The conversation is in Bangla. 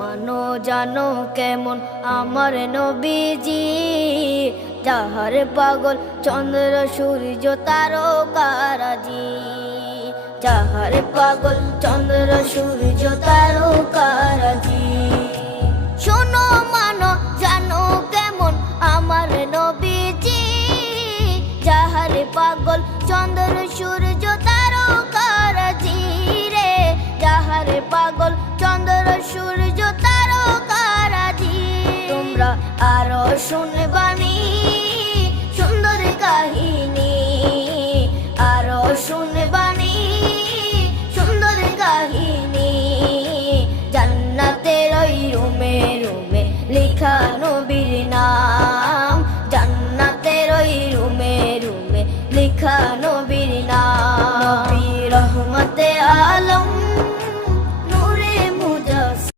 মানো জানো কেমন আমার নবীজি, যাহার পাগল চন্দ্র সূর্য তারকারাজি, যাহার পাগল চন্দ্র সূর্য তারকারাজি। শোনো মানো জানো কেমন আমার নবীজি, যাহার পাগল চন্দ্র সূর্য তারকারাজি রে, যাহার পাগল চন্দ্র সূর্য তারকারাজি। তোমরা আরো শুনে